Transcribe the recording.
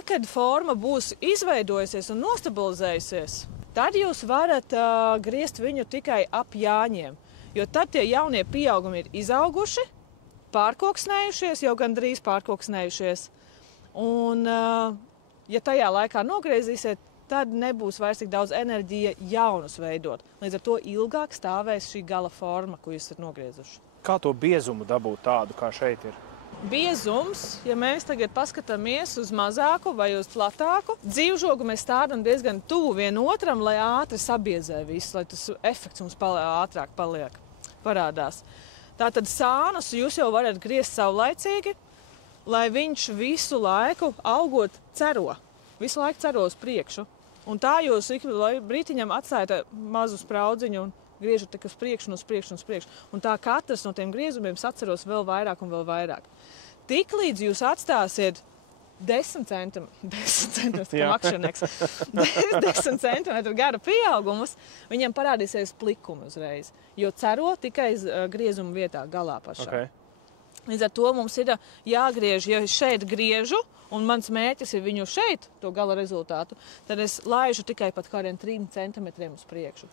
Tā, kad forma būs izveidojusies un nostabilizējusies, tad jūs varat griezt viņu tikai ap jāņiem. Jo tad tie jaunie pieaugumi ir izauguši, pārkoksnējušies, jau gandrīz pārkoksnējušies. Un, ja tajā laikā nogriezīsiet, tad nebūs vairs tik daudz enerģija jaunus veidot. Līdz ar to ilgāk stāvēs šī gala forma, ko jūs esat nogriezuši. Kā to biezumu dabūt tādu, kā šeit ir? Biezums, ja mēs tagad paskatāmies uz mazāku vai uz platāku, dzīvžogu mēs stādām diezgan tuvu vienotram, lai ātri sabiezē visu, lai tas efekts mums ātrāk parādās. Tātad sānus jūs jau varat griezt savlaicīgi, lai viņš visu laiku augot cero. Visu laiku cero uz priekšu. Un tā jūs ik brītiņam atstājat mazu spraudziņu un griežat tik uz priekšu, un uz priekšu, un uz priekšu. Un tā katrs no tiem griezumiem saceros vēl vairāk un vēl vairāk. Tiklīdz jūs atstāsiet 10 centimetru gara pieaugumus, viņam parādīsies plikumi uzreiz. Jo cero tikai griezuma vietā galā pašā. Okay. Līdz ar to mums ir jāgriež, ja es šeit griežu, un mans mērķis ir viņu šeit, to gala rezultātu, tad es laižu tikai pat kādiem 3 centimetriem uz priekšu.